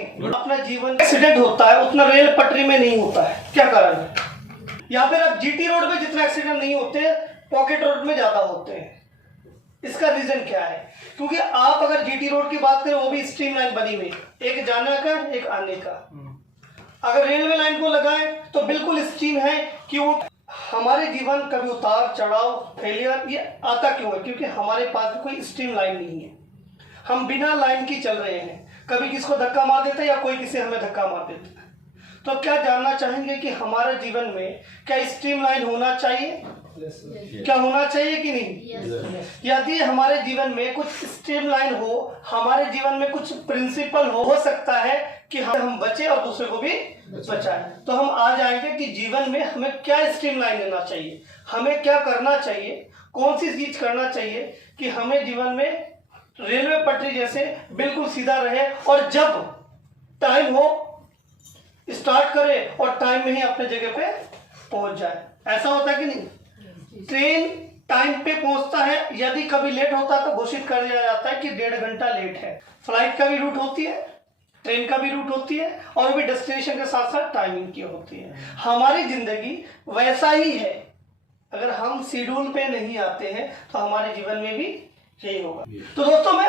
अपना जीवन एक्सीडेंट होता है उतना रेल पटरी में नहीं होता है, क्या कारण है? या फिर अब जीटी रोड में जितना एक्सीडेंट नहीं होते पॉकेट रोड में ज्यादा होते हैं। इसका रीजन क्या है? क्योंकि आप अगर जीटी रोड की बात करें वो भी स्ट्रीमलाइन बनी हुई, एक जाने का एक आने का। अगर रेलवे लाइन को लगाएं तो बिल्कुल स्ट्रीम है कि वो हमारे जीवन कभी उतार चढ़ाव फेलियर ये आता क्यों है? क्योंकि हमारे पास कोई स्ट्रीम लाइन नहीं है, हम बिना लाइन की चल रहे हैं, कभी किसको धक्का मार देते हैं या कोई किसी हमें धक्का मार देता है। तो क्या जानना चाहेंगे कि हमारे जीवन में क्या स्ट्रीम लाइन होना चाहिए? क्या होना चाहिए कि नहीं? यदि हमारे जीवन में कुछ स्ट्रीम लाइन हो, हमारे जीवन में कुछ प्रिंसिपल हो सकता है कि हम बचे और दूसरे को भी बचाएं। तो हम आ जाएंगे कि जीवन में हमें क्या स्ट्रीम लाइन लेना चाहिए, हमें क्या करना चाहिए, कौन सी चीज करना चाहिए कि हमें जीवन में रेलवे पटरी जैसे बिल्कुल सीधा रहे और जब टाइम हो स्टार्ट करे और टाइम में ही अपने जगह पे पहुंच जाए। ऐसा होता है कि नहीं? ट्रेन टाइम पे पहुंचता है, यदि कभी लेट होता है तो घोषित कर दिया जाता है कि 1.5 घंटा लेट है। फ्लाइट का भी रूट होती है, ट्रेन का भी रूट होती है और वो भी डेस्टिनेशन के साथ साथ टाइमिंग की होती है। हमारी जिंदगी वैसा ही है, अगर हम शेड्यूल पे नहीं आते हैं तो हमारे जीवन में भी यही होगा। तो दोस्तों मैं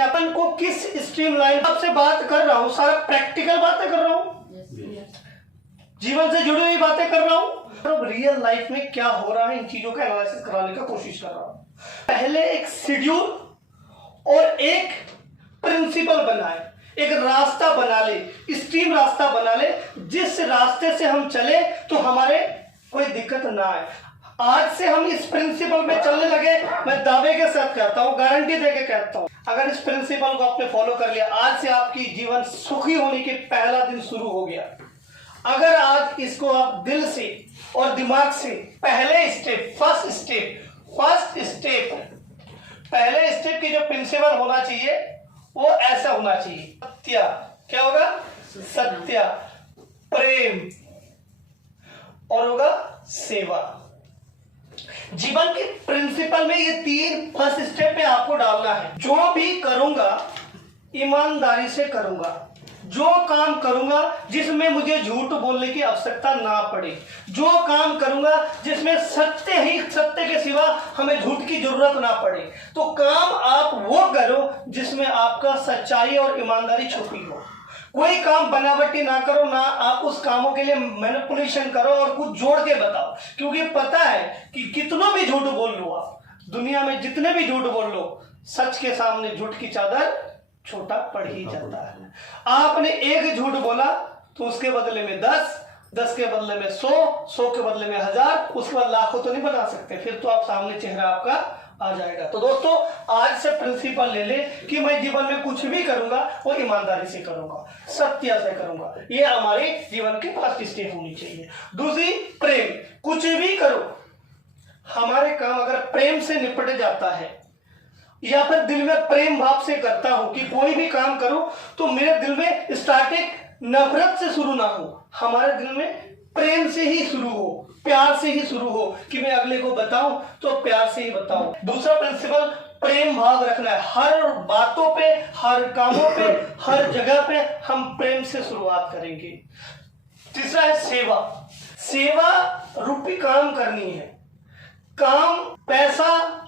अपन को किस स्ट्रीम लाइन से बात कर रहा हूँ, सारा प्रैक्टिकल बातें कर रहा हूँ, जीवन से जुड़ी हुई बातें कर रहा हूँ, अब रियल लाइफ में क्या हो रहा है इन चीजों का एनालिसिस कराने का कोशिश कर रहा हूँ। पहले एक शेड्यूल और एक प्रिंसिपल बनाए, एक रास्ता बना ले, स्ट्रीम रास्ता बना ले, जिस रास्ते से हम चले तो हमारे कोई दिक्कत ना आए। आज से हम इस प्रिंसिपल में चलने लगे, मैं दावे के साथ कहता हूँ, गारंटी देके कहता हूँ, अगर इस प्रिंसिपल को आपने फॉलो कर लिया, आज से आपकी जीवन सुखी होने के पहला दिन शुरू हो गया। अगर आज इसको आप दिल से और दिमाग से पहले स्टेप की जो प्रिंसिपल होना चाहिए वो ऐसा होना चाहिए। सत्य, क्या होगा? सत्य, प्रेम और होगा सेवा। जीवन के प्रिंसिपल में ये 3 फर्स्ट स्टेप में आपको डालना है। जो भी करूंगा ईमानदारी से करूंगा, जो काम करूंगा जिसमें मुझे झूठ बोलने की आवश्यकता ना पड़े, जो काम करूंगा जिसमें सत्य के सिवा हमें झूठ की जरूरत ना पड़े। तो काम आप वो करो जिसमें आपका सच्चाई और ईमानदारी छुपी हो। कोई काम बनावटी ना करो, ना आप उस कामों के लिए मैनिपुलेशन करो और कुछ जोड़ के बताओ, क्योंकि पता है कि कितना भी झूठ बोल लो आप, दुनिया में जितने भी झूठ बोल लो, सच के सामने झूठ की चादर छोटा पड़ ही जाता है। आपने एक झूठ बोला तो उसके बदले में 10 के बदले में 100 के बदले में 1000, उसके बाद लाखों तो नहीं बना सकते, फिर तो आप सामने चेहरा आपका आ जाएगा। तो दोस्तों आज से प्रिंसिपल ले ले कि मैं जीवन में कुछ भी करूंगा वो ईमानदारी से करूंगा, सत्य से करूंगा। ये हमारे जीवन की फर्स्ट स्टेप होनी चाहिए। दूसरी, प्रेम। कुछ भी करो, हमारे काम अगर प्रेम से निपट जाता है या फिर दिल में प्रेम भाव से करता हूं कि कोई भी काम करूं तो मेरे दिल में स्टार्टिंग नफरत से शुरू ना हो, हमारे दिल में प्रेम से ही शुरू हो, प्यार से ही शुरू हो कि मैं अगले को बताऊं तो प्यार से ही बताऊं। दूसरा प्रिंसिपल, प्रेम भाव रखना है। हर बातों पे, हर कामों पे, हर जगह पे हम प्रेम से शुरुआत करेंगे। तीसरा है सेवा। सेवा रूपी काम करनी है। काम, पैसा,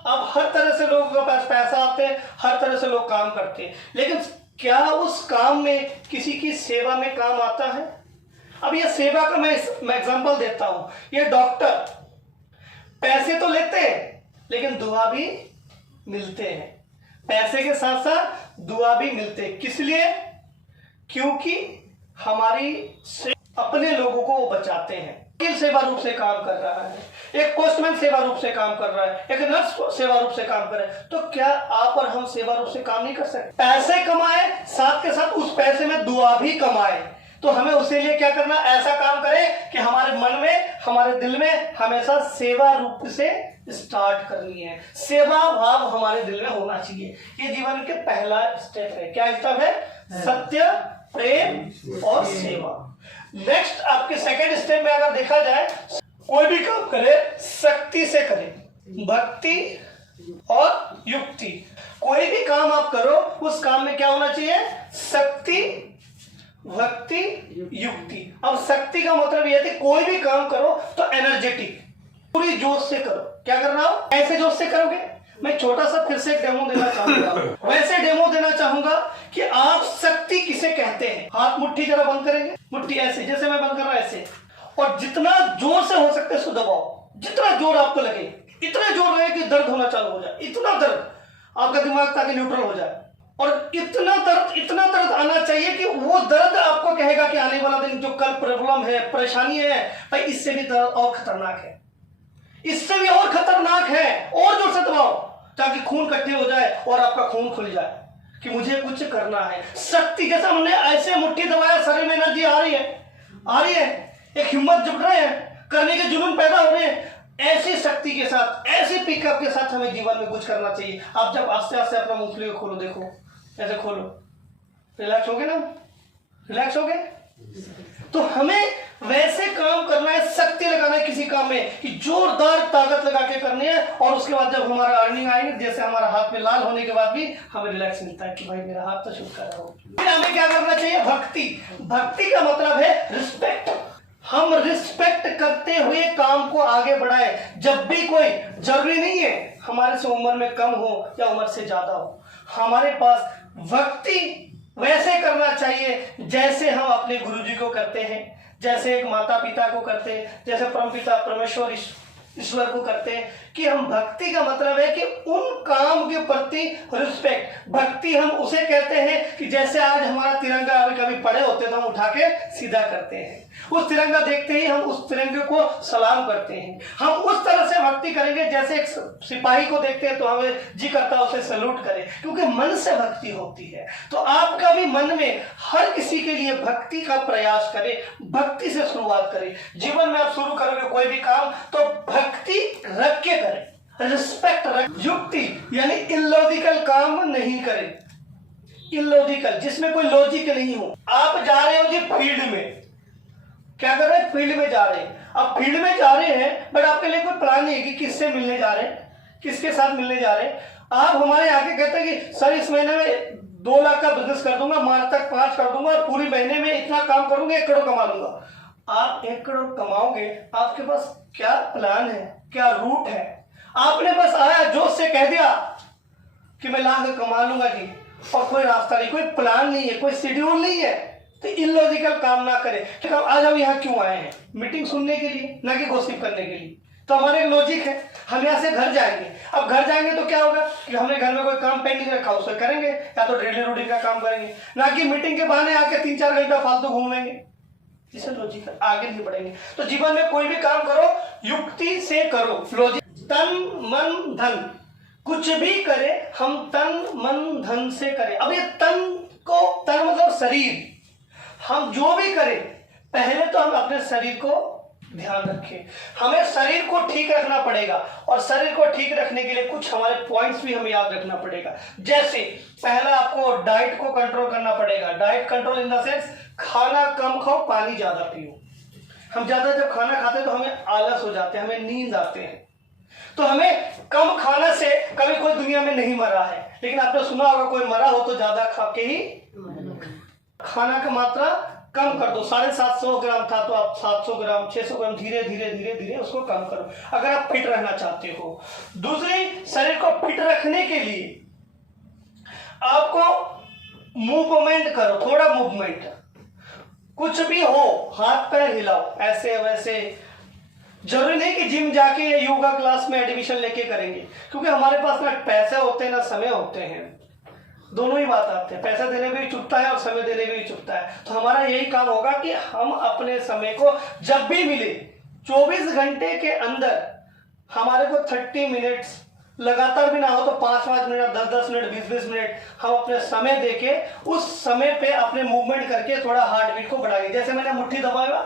अब हर तरह से लोगों के पास पैसा आते हैं, हर तरह से लोग काम करते हैं, लेकिन क्या उस काम में किसी की सेवा में काम आता है? अब ये सेवा का मैं एग्जांपल देता हूं। ये डॉक्टर पैसे तो लेते हैं लेकिन दुआ भी मिलते हैं, पैसे के साथ साथ दुआ भी मिलते हैं। किस लिए? क्योंकि हमारी अपने लोगों को वो बचाते हैं। सेवा रूप से काम कर रहा है, एक पोस्टमैन सेवा रूप से काम कर रहा है, एक नर्स सेवा रूप से काम कर रहा है। तो क्या आप और हम सेवा रूप से काम नहीं कर सकते? पैसे कमाए, साथ के साथ उस पैसे में दुआ भी कमाए। तो हमें उसके लिए क्या करना? ऐसा काम करें कि हमारे मन में, हमारे दिल में हमेशा सेवा रूप से स्टार्ट करनी है। सेवा भाव हमारे दिल में होना चाहिए। ये जीवन के पहला स्टेप है। क्या स्टेप है? सत्य, प्रेम और सेवा। नेक्स्ट आपके सेकंड स्टेप में अगर देखा जाए, कोई भी काम करे शक्ति से करे, भक्ति और युक्ति। कोई भी काम आप करो उस काम में क्या होना चाहिए? शक्ति, भक्ति, युक्ति। अब शक्ति का मतलब यह है कि कोई भी काम करो तो एनर्जेटिक, पूरी जोश से करो। क्या करना हो? ऐसे जोश से करोगे। मैं छोटा सा फिर से एक डेमो देना चाहूंगा। वैसे डेमो देना चाहूंगा कि आप शक्ति किसे कहते हैं। हाथ मुट्ठी जरा बंद करेंगे, मुट्ठी ऐसे, जैसे मैं बंद कर रहा हूं ऐसे, और जितना जोर से हो सकते उसको दबाओ, जितना जोर आपको लगे, इतना जोर लगे कि दर्द होना चालू हो जाए, इतना दर्द आपका दिमाग ताकि न्यूट्रल हो जाए, और इतना दर्द आना चाहिए कि वो दर्द आपको कहेगा कि आने वाला दिन जो कल प्रॉब्लम है, परेशानी है, भाई इससे भी दर्द और खतरनाक है, इससे भी और खतरनाक है, और जोर से दबाओ ताकि खून इकट्ठे हो जाए और आपका खून खुल जाए कि मुझे कुछ करना है। शक्ति, जैसा हमने ऐसे मुट्ठी दबाया, शरीर में एनर्जी आ रही है, एक हिम्मत जुट रहे हैं, करने के जुनून पैदा हो रहे हैं। ऐसी शक्ति के साथ, ऐसी पिकअप के साथ हमें जीवन में कुछ करना चाहिए। आप जब आस्ते आस्ते अपना मूंगफली को खोलो, देखो ऐसे खोलो, रिलैक्स हो गए ना, रिलैक्स हो गए। तो हमें वैसे काम करना है, शक्ति लगाना है किसी काम में कि जोरदार ताकत लगा के करने हैं, और उसके बाद जब हमारा अर्निंग आएगी, जैसे हमारा हाथ में लाल होने के बाद भी हमें रिलैक्स मिलता है कि भाई मेरा हाथ तो शुभ कर रहा हो। फिर हमें क्या करना चाहिए? भक्ति। भक्ति का मतलब है रिस्पेक्ट। हम रिस्पेक्ट करते हुए काम को आगे बढ़ाए। जब भी कोई, जरूरी नहीं है हमारे से उम्र में कम हो या उम्र से ज्यादा हो, हमारे पास भक्ति वैसे करना चाहिए जैसे हम अपने गुरुजी को करते हैं, जैसे एक माता पिता को करते हैं, जैसे परमपिता परमेश्वर ईश्वर को करते हैं। कि हम, भक्ति का मतलब है कि उन काम के प्रति रिस्पेक्ट। भक्ति हम उसे कहते हैं कि जैसे आज हमारा तिरंगा अभी कभी पड़े होते तो हम उठा के सीधा करते हैं, उस तिरंगा देखते ही हम उस तिरंगे को सलाम करते हैं। हम उस तरह से भक्ति करेंगे जैसे एक सिपाही को देखते हैं तो हमें जी करता है उसे सैल्यूट करें, क्योंकि मन से भक्ति होती है। तो आपका भी मन में हर किसी के लिए भक्ति का प्रयास करें, भक्ति से शुरुआत करें। जीवन में आप शुरू करोगे कोई भी काम तो भक्ति रख के करें, रिस्पेक्ट रख। युक्ति यानी इलॉजिकल काम नहीं करें, इलॉजिकल जिसमें कोई लॉजिक नहीं हो। आप जा रहे हो जी फील्ड में, क्या कर रहे हैं? फील्ड में जा रहे हैं। अब फील्ड में जा रहे हैं बट आपके लिए कोई प्लान नहीं है कि किससे मिलने जा रहे हैं, किसके साथ मिलने जा रहे हैं। आप हमारे आके कहते हैं कि सर इस महीने में 2 लाख का बिजनेस कर दूंगा, मार्च तक 5 कर दूंगा, और पूरी महीने में इतना काम करूंगा, 1 करोड़ कमा लूंगा। आप 1 करोड़ कमाओगे, आपके पास क्या प्लान है, क्या रूट है? आपने बस आया जोश से कह दिया कि मैं लाख कमा लूंगा जी, और कोई रास्ता नहीं, कोई प्लान नहीं है, कोई शेड्यूल नहीं है। तो इलॉजिकल काम ना करें। तो आज हम यहाँ क्यों आए हैं? मीटिंग सुनने के लिए, ना कि गॉसिप करने के लिए। तो हमारे एक लॉजिक है, हम यहाँ से घर जाएंगे। अब घर जाएंगे तो क्या होगा कि हमने घर में कोई काम पेंडिंग रखा उसे करेंगे, या तो डेली रूटीन का काम करेंगे, ना कि मीटिंग के बहाने आके 3-4 घंटा फालतू घूमेंगे। इसे लॉजिक आगे नहीं बढ़ेंगे। तो जीवन में कोई भी काम करो युक्ति से करो, लॉजिक। तन मन धन, कुछ भी करे हम तन मन धन से करें। अब ये तन मतलब शरीर, हम जो भी करें पहले तो हम अपने शरीर को ध्यान रखें। हमें शरीर को ठीक रखना पड़ेगा, और शरीर को ठीक रखने के लिए कुछ हमारे पॉइंट्स भी हमें याद रखना पड़ेगा। जैसे पहला आपको डाइट को कंट्रोल करना पड़ेगा। Diet control in the sense खाना कम खाओ, पानी ज्यादा पियो। हम ज्यादा जब खाना खाते हैं तो हमें आलस हो जाते हैं, हमें नींद आते हैं। तो हमें कम खाना से कभी कोई दुनिया में नहीं मरा है, लेकिन आपने सुना होगा कोई मरा हो तो ज्यादा खा के ही। खाना का मात्रा कम कर दो। 750 ग्राम था तो आप 700 ग्राम, 600 ग्राम, धीरे धीरे धीरे धीरे उसको कम करो अगर आप फिट रहना चाहते हो। दूसरी, शरीर को फिट रखने के लिए आपको मूवमेंट करो, थोड़ा मूवमेंट, कुछ भी हो, हाथ पैर हिलाओ, ऐसे वैसे। जरूरी नहीं कि जिम जाके योगा क्लास में एडमिशन लेके करेंगे, क्योंकि हमारे पास ना पैसे होते हैं ना समय होते हैं, दोनों ही बात आते हैं। पैसा देने में भी चुभता है और समय देने में भी चुभता है। तो हमारा यही काम होगा कि हम अपने समय को जब भी मिले 24 घंटे के अंदर हमारे को 30 मिनट्स, लगातार भी ना हो तो 5-5 मिनट, 10-10 मिनट, 20-20 मिनट हम अपने समय देके उस समय पे अपने मूवमेंट करके थोड़ा हार्ट बीट को बढ़ाएंगे। जैसे मैंने मुट्ठी दबाया,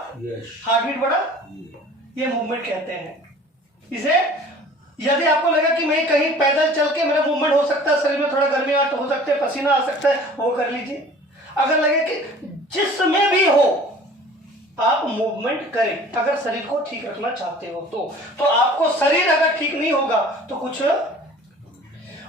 हार्ट बीट बढ़ा, ये मूवमेंट कहते हैं इसे। यदि आपको लगा कि मैं कहीं पैदल चल के मेरा मूवमेंट हो सकता है, शरीर में थोड़ा गर्मी हो सकता है, पसीना आ सकता है, वो कर लीजिए। अगर लगे कि जिसमें भी हो आप मूवमेंट करें, अगर शरीर को ठीक रखना चाहते हो तो आपको शरीर अगर ठीक नहीं होगा तो कुछ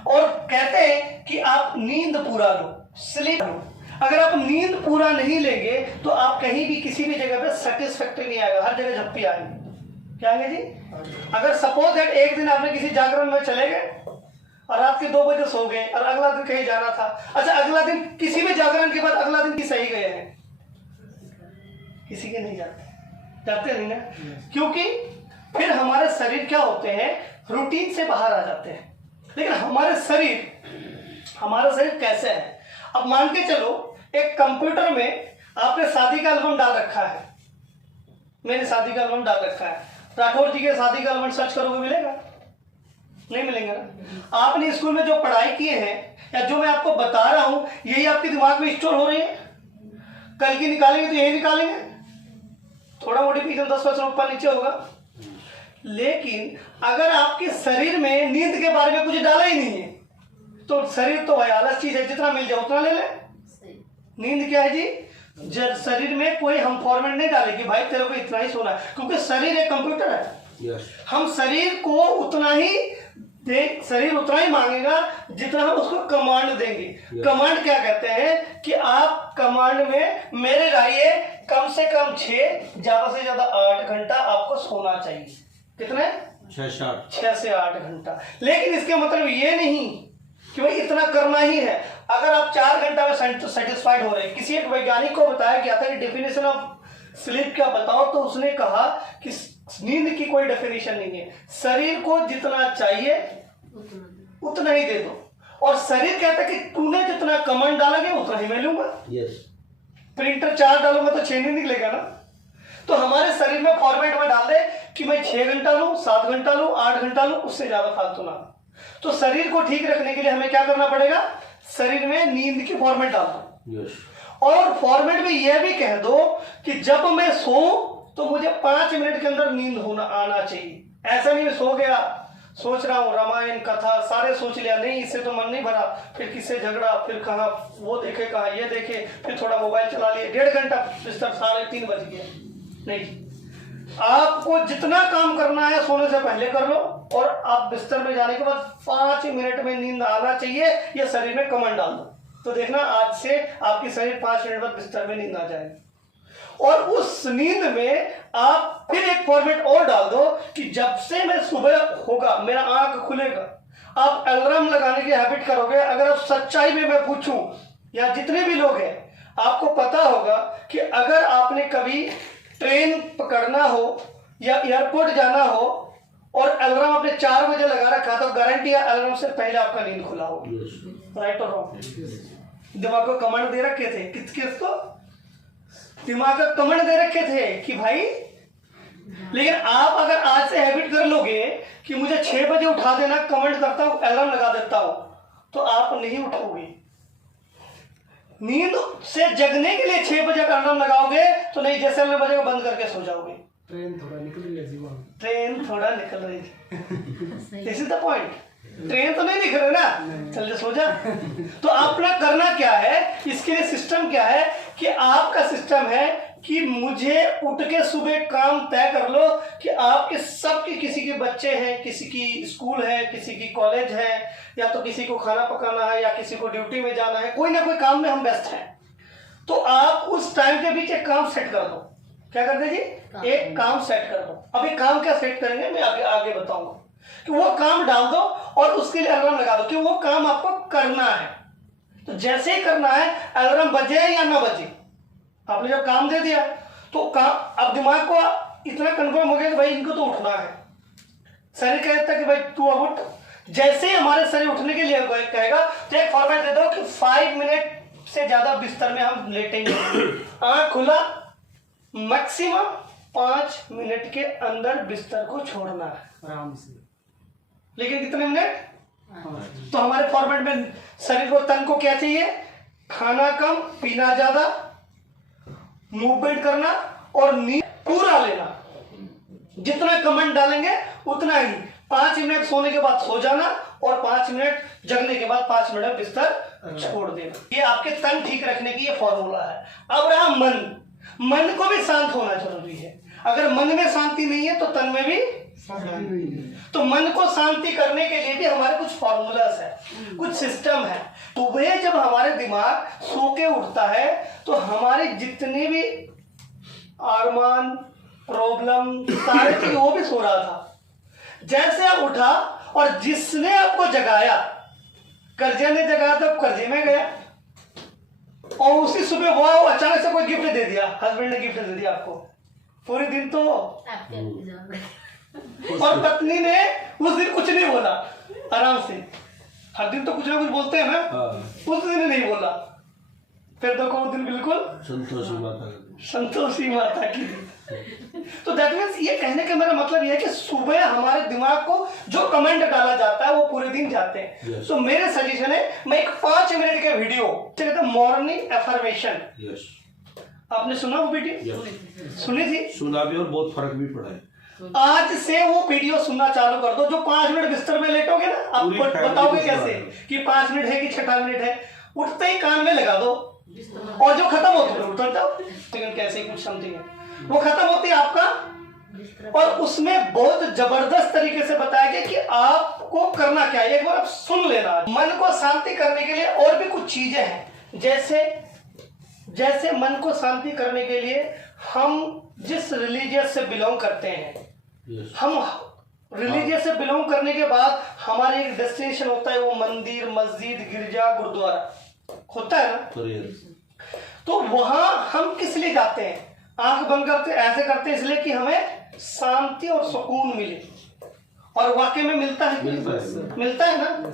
और कहते हैं कि आप नींद पूरा लो, स्लीप लो। अगर आप नींद पूरा नहीं लेंगे तो आप कहीं भी किसी भी जगह पे सेटिस्फैक्टरी नहीं आएगा, हर जगह झप्पी आएगी। क्या आएंगे जी? अगर सपोज दैट एक दिन आपने किसी जागरण में चले गए और रात के 2 बजे सो गए और अगला दिन कहीं जाना था, अच्छा अगला दिन किसी भी जागरण के बाद अगला दिन की सही गए हैं? किसी के नहीं जाते नहीं ना, क्योंकि फिर हमारे शरीर क्या होते हैं, रूटीन से बाहर आ जाते हैं। लेकिन हमारा शरीर कैसे है? अब मान के चलो एक कंप्यूटर में आपने शादी का एल्बम डाल रखा है, मैंने शादी का एल्बम डाल रखा है, राठौर जी के शादी का एल्बम सर्च करोगे मिलेगा? नहीं मिलेंगे ना। आपने स्कूल में जो पढ़ाई किए हैं या जो मैं आपको बता रहा हूं यही आपके दिमाग में स्टोर हो रही है, कल की निकालेंगे तो यही निकालेंगे, थोड़ा मॉडिफिकेशन 10% ऊपर नीचे होगा। लेकिन अगर आपके शरीर में नींद के बारे में कुछ डाला ही नहीं है तो शरीर तो भाई आलस चीज है, जितना मिल जाए उतना ले ले। नींद क्या है जी? जब शरीर में कोई हम फॉर्मेट नहीं डाले कि भाई तेरे को इतना ही सोना है, क्योंकि शरीर एक कंप्यूटर है। हम शरीर को उतना ही मांगेगा जितना हम उसको कमांड देंगे। कमांड क्या कहते हैं कि आप कमांड में मेरे रहिए कम से कम 6 ज्यादा से ज्यादा 8 घंटा आपको सोना चाहिए। कितने? 6 से 8 घंटा। लेकिन इसके मतलब ये नहीं कि भाई इतना करना ही है। अगर आप 4 घंटा में सेटिस्फाइड हो रहे हैं, किसी एक वैज्ञानिक को बताया गया था कि डेफिनेशन ऑफ स्लीप क्या बताओ, तो उसने कहा कि नींद की कोई डेफिनेशन नहीं है, शरीर को जितना चाहिए उतना ही दे दो। और शरीर कहता है कि तूने जितना कमांड डालोगे उतना ही मैं लूंगा। प्रिंटर 4 डालूंगा तो 6 नहीं निकलेगा ना। तो हमारे शरीर में फॉर्मेट में डाल दे कि मैं 6 घंटा लूं, 7 घंटा लूं, 8 घंटा लूं, उससे ज्यादा फालतू ना। तो शरीर को ठीक रखने के लिए हमें क्या करना पड़ेगा? शरीर में नींद की फॉर्मेट डालना। और फॉर्मेट में यह भी कह दो कि जब मैं सोऊं तो मुझे 5 मिनट के अंदर नींद आना चाहिए। ऐसा नहीं मैं सो गया, सोच रहा हूँ रामायण कथा सारे सोच लिया, नहीं इससे तो मन नहीं भरा, फिर किससे झगड़ा, फिर कहा वो देखे कहा ये देखे, फिर थोड़ा मोबाइल चला लिए, 1.5 घंटा बिस्तर 3:30 बज गया। नहीं, आपको जितना काम करना है सोने से पहले कर लो, और आप बिस्तर में जाने के बाद 5 मिनट में नींद आना चाहिए, ये शरीर में कमांड डाल दो। तो देखना आज से आपकी शरीर 5 मिनट बाद बिस्तर में नींद आ जाएगी। और उस नींद में आप फिर एक फॉर्मेट और डाल दो कि जब से मैं सुबह होगा मेरा आंख खुलेगा, आप अलार्म लगाने की हैबिट करोगे। अगर आप सच्चाई में मैं पूछूं या जितने भी लोग हैं, आपको पता होगा कि अगर आपने कभी ट्रेन पकड़ना हो या एयरपोर्ट जाना हो और अलार्म आपने 4 बजे लगा रखा, तो गारंटी है अलार्म से पहले आपका नींद खुला होगा। राइट और रॉन्ग? दिमाग को कमांड दे रखे थे, किसको? दिमाग का कमांड दे रखे थे कि भाई। लेकिन आप अगर आज से हैबिट कर लोगे कि मुझे 6 बजे उठा देना, कमांड करता हूं, अलार्म लगा देता हूं, तो आप नहीं उठोगे। नींद से जगने के लिए 6 बजे का अलार्म लगाओगे तो नहीं, जैसे अलार्म बजेगा बंद करके सो जाओगे। ट्रेन थोड़ा निकल रही थी। This is the point. Train तो नहीं दिख रही ना, चल सो जा। तो अपना करना क्या है, इसके लिए सिस्टम क्या है कि आपका सिस्टम है कि मुझे उठ के सुबह काम तय कर लो कि आपके सबके, किसी के बच्चे हैं, किसी की स्कूल है, किसी की कॉलेज है, या तो किसी को खाना पकाना है, या किसी को ड्यूटी में जाना है, कोई ना कोई काम में हम व्यस्त हैं। तो आप उस टाइम के बीच एक काम सेट कर दो। क्या करते जी? एक काम सेट कर दो। अब एक काम क्या सेट करेंगे मैं आगे बताऊंगा। कि वो काम डाल दो और उसके लिए अलार्म लगा दो कि वो काम आपको करना है। तो जैसे ही करना है, अलार्म बजे या ना बजे, आपने जब काम दे दिया तो काम, अब दिमाग को इतना कंफर्म हो गया कि भाई इनको तो उठना है। शरीर कहता है कि भाई तू अब उठ। जैसे ही हमारे शरीर उठने के लिए कहेगा तो एक फॉर्मेट दे दो कि 5 मिनट से ज्यादा बिस्तर में हम लेटेंगे। आंख खुला, मैक्सिमम 5 मिनट के अंदर बिस्तर को छोड़ना है आराम से। लेकिन कितने मिनट? तो हमारे फॉर्मेट में शरीर को, तन को क्या चाहिए? खाना कम, पीना ज्यादा, मूवमेंट करना और नींद पूरा लेना। जितना कमेंट डालेंगे उतना ही। 5 मिनट सोने के बाद सो जाना और 5 मिनट जगने के बाद 5 मिनट बिस्तर छोड़ देना। ये आपके तन ठीक रखने की ये फॉर्मूला है। अब रहा मन को भी शांत होना जरूरी है। अगर मन में शांति नहीं है तो तन में भी तो मन को शांति करने के लिए भी हमारे कुछ फॉर्मूलास है, कुछ सिस्टम है। सुबह जब हमारे दिमाग सो के उठता है तो हमारे जितने भी अरमान, प्रॉब्लम, सारे चीज वो भी सो रहा था। जैसे आप उठा और जिसने आपको जगाया, कर्जे ने जगाया तो कर्जे में गया, और उसी सुबह वो अचानक से कोई गिफ्ट दे दिया, हस्बैंड ने गिफ्ट दे दिया आपको, पूरे दिन तो और पत्नी ने उस दिन कुछ नहीं बोला, आराम से। हर दिन तो कुछ ना कुछ बोलते हैं ना, उस दिन नहीं बोला, फिर देखो वो दिन बिल्कुल संतोषी माता की। तो दैट मीन्स ये कहने का मेरा मतलब ये है कि सुबह हमारे दिमाग को जो कमेंट डाला जाता है वो पूरे दिन जाते हैं। तो मेरे सजेशन है, मैं एक 5 मिनट के वीडियो कहते हैं मॉर्निंग एफर्मेशन, आपने सुना वो वीडियो? सुनी थी? सुना भी और बहुत फर्क भी पड़ा है। आज से वो वीडियो सुनना चालू कर दो। जो 5 मिनट बिस्तर में लेटोगे ना, आप बताओगे कैसे कि 5 मिनट है कि 6 मिनट है, उठते ही कान में लगा दो और जो खत्म होती है उतर जाओ, कैसे कुछ समथिंग है वो खत्म होती है आपका। और उसमें बहुत जबरदस्त तरीके से बताया गया कि आपको करना क्या है, एक बार आप सुन लेना। मन को शांति करने के लिए और भी कुछ चीजें हैं, जैसे मन को शांति करने के लिए हम जिस रिलीजियस से बिलोंग करते हैं, हम रिलीजियस से बिलोंग करने के बाद हमारे एक डेस्टिनेशन होता है, वो मंदिर, मस्जिद, गिरजा, गुरुद्वारा होता है ना। तो वहां हम किस लिए जाते हैं? आंख बंद करते ऐसे करते हैं इसलिए कि हमें शांति और सुकून मिले, और वाकई में मिलता है, मिलता है ना।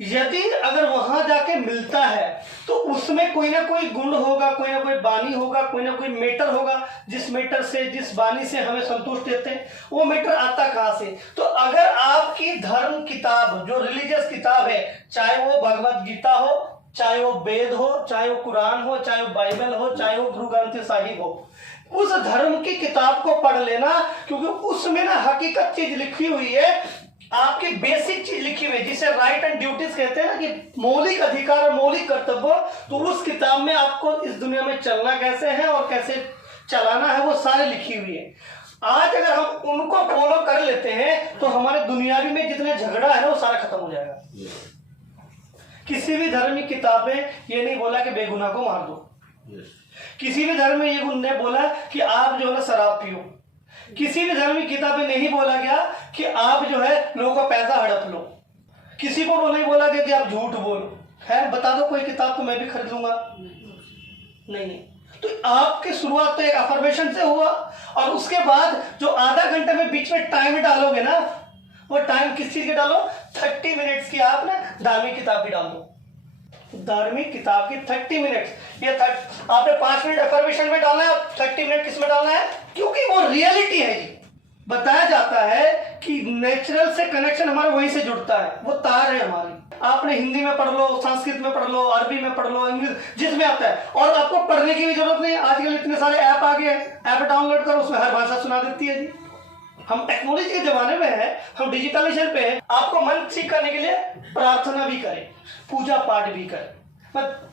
यदि अगर वहां जाके मिलता है तो उसमें कोई ना कोई गुण होगा, कोई ना कोई बानी होगा, कोई ना कोई मैटर होगा, जिस मैटर से, जिस बानी से हमें संतुष्ट देते हैं। वो मैटर आता कहां से? तो अगर आपकी धर्म किताब, जो रिलीजियस किताब है, चाहे वो भगवत गीता हो, चाहे वो वेद हो, चाहे वो कुरान हो, चाहे वो बाइबल हो, चाहे वो गुरु ग्रंथ साहिब हो, उस धर्म की किताब को पढ़ लेना, क्योंकि उसमें ना हकीकत चीज लिखी हुई है, आपकी बेसिक चीज लिखी हुई है, जिसे राइट एंड ड्यूटीज कहते हैं ना, कि मौलिक अधिकार और मौलिक कर्तव्य। तो उस किताब में आपको इस दुनिया में चलना कैसे है और कैसे चलाना है, वो सारे लिखी हुई है। आज अगर हम उनको फॉलो कर लेते हैं तो हमारे दुनियावी में जितने झगड़ा है ना, वो सारा खत्म हो जाएगा। किसी भी धर्म की किताब में ये नहीं बोला कि बेगुनाह को मार दो, किसी भी धर्म में ये ने बोला कि आप जो है ना शराब पियो, किसी भी धर्म की किताब में नहीं बोला गया कि आप जो है लोगों का पैसा हड़प लो, किसी को वो नहीं बोला गया कि आप झूठ बोलो। है, बता दो कोई किताब तो मैं भी खरीद लूंगा। नहीं, तो आपकी शुरुआत तो एक अफर्मेशन से हुआ, और उसके बाद जो आधा घंटे में बीच में टाइम डालोगे ना, वो टाइम किस चीज के डालो? 30 मिनट्स की आप ना धार्मिक किताब की डाल दो, धार्मिक किताब की 30 मिनट्स। ये आपने 5 मिनट अफर्मेशन में डालना है, 30 मिनट किस में डालना है? क्योंकि वो रियलिटी है। जी बताया जाता है कि नेचुरल से कनेक्शन हमारा वहीं से जुड़ता है, वो तार है हमारी। आपने हिंदी में पढ़ लो, संस्कृत में पढ़ लो, अरबी में पढ़ लो, इंग्लिश, जिसमें आता है। और आपको पढ़ने की भी जरूरत नहीं, आजकल इतने सारे ऐप आ गए हैं, ऐप डाउनलोड करो, उसमें हर भाषा सुना देती है। जी हम टेक्नोलॉजी के जमाने में हैं, हम डिजिटलाइजेशन पे हैं। आपको मन ठीक करने के लिए प्रार्थना भी करें, पूजा पाठ भी करें।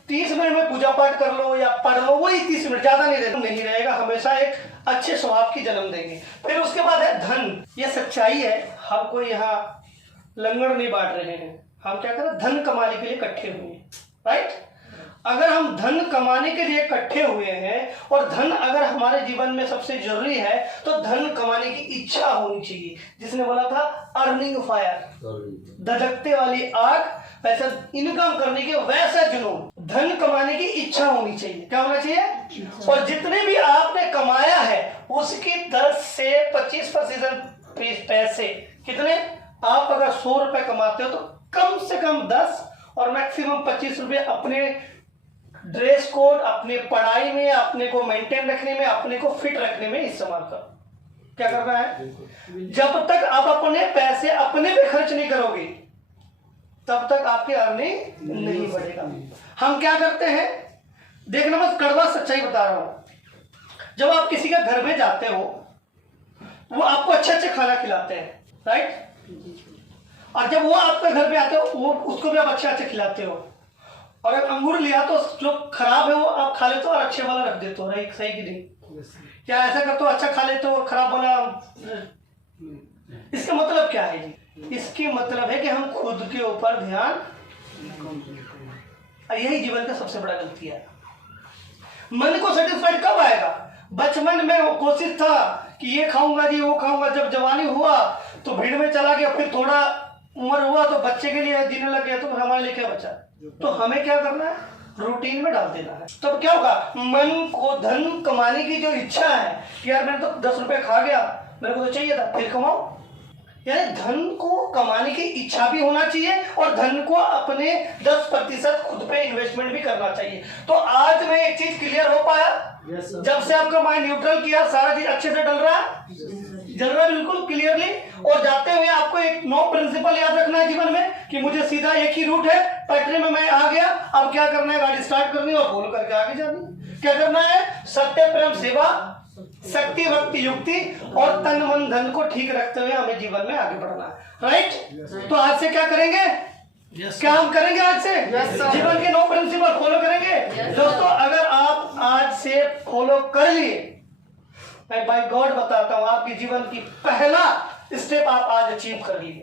30 मिनट में पूजा पाठ कर लो या पढ़ लो, वही 30 मिनट, ज्यादा नहीं रहेगा, हमेशा एक अच्छे स्वभाव की जन्म देंगे। फिर उसके बाद है धन। ये सच्चाई है, हम कोई यहाँ लंगड़ नहीं बांट रहे हैं, हम क्या कर रहे हैं? धन कमाने के लिए इकट्ठे हुए हैं, राइट। अगर हम धन कमाने के लिए इकट्ठे हुए हैं, और धन अगर हमारे जीवन में सबसे जरूरी है, तो धन कमाने की इच्छा होनी चाहिए। जिसने बोला था अर्निंग फायर, धधकते वाली आग, वैसा इनकम करने के वैसा जुनून, धन कमाने की इच्छा होनी चाहिए। क्या होना चाहिए? और जितने भी आपने कमाया है उसकी 10 से 25% पैसे, कितने? आप अगर 100 रुपए कमाते हो तो कम से कम 10 और मैक्सिमम 25 रुपए अपने ड्रेस कोड, अपने पढ़ाई में, अपने को मेंटेन रखने में, अपने को फिट रखने में इस्तेमाल करो। क्या करना है? जब तक आप अपने पैसे अपने पे खर्च नहीं करोगे, तब तक आपकी अर्निंग नहीं बढ़ेगा। हम क्या करते हैं, देखना, बस कड़वा सच्चाई बता रहा हूं। जब आप किसी के घर में जाते हो, वो आपको अच्छे अच्छे खाना खिलाते हैं, राइट। और जब वो आपके घर पे आते हो, वो उसको भी आप अच्छे अच्छे खिलाते हो। और अगर अंगूर लिया तो जो खराब है वो आप खा लेते हो और अच्छे वाला रख देते हो, राइट? सही कि नहीं? क्या ऐसा करते हो, अच्छा खा लेते हो और खराब वाला इसका मतलब क्या है जी? इसके मतलब है कि हम खुद के ऊपर ध्यान, यही जीवन का सबसे बड़ा गलती है। मन को सेटिस्फाइड कब आएगा? बचपन में कोशिश था कि ये खाऊंगा जी वो खाऊंगा, जब जवानी हुआ तो भीड़ में चला गया, फिर थोड़ा उम्र हुआ तो बच्चे के लिए जीने लग गया, तो हमारे लिए क्या बचा? तो हमें क्या करना है? रूटीन में डाल देना है। तब क्या होगा? मन को धन कमाने की जो इच्छा है कि यार मैंने तो 10 रुपए खा गया, मेरे को तो चाहिए था, फिर कमाओ। यानी धन को कमाने की इच्छा भी होना चाहिए और धन को अपने 10% खुद पे इन्वेस्टमेंट भी करना चाहिए। तो आज में एक चीज क्लियर हो पाया, जब से आपका माइंड न्यूट्रल किया, सारा चीज अच्छे से डल रहा है, जल रहा है बिल्कुल क्लियरली। और जाते हुए आपको एक 9 प्रिंसिपल याद रखना है जीवन में कि मुझे सीधा एक ही रूट है, पटरी में मैं आ गया, अब क्या करना है? गाड़ी स्टार्ट करनी और फॉलो करके आगे जानी। क्या करना है? सत्य, प्रेम, सेवा, शक्ति, भक्ति, युक्ति और तन मन धन को ठीक रखते हुए हमें जीवन में आगे बढ़ना है। राइट? तो आज से क्या करेंगे? क्या हम करेंगे आज से? जीवन के 9 प्रिंसिपल फॉलो करेंगे। दोस्तों, अगर आप आज से फॉलो कर लिए, मैं बाय गॉड बताता हूं, आपके जीवन की पहला स्टेप आप आज अचीव कर लिए।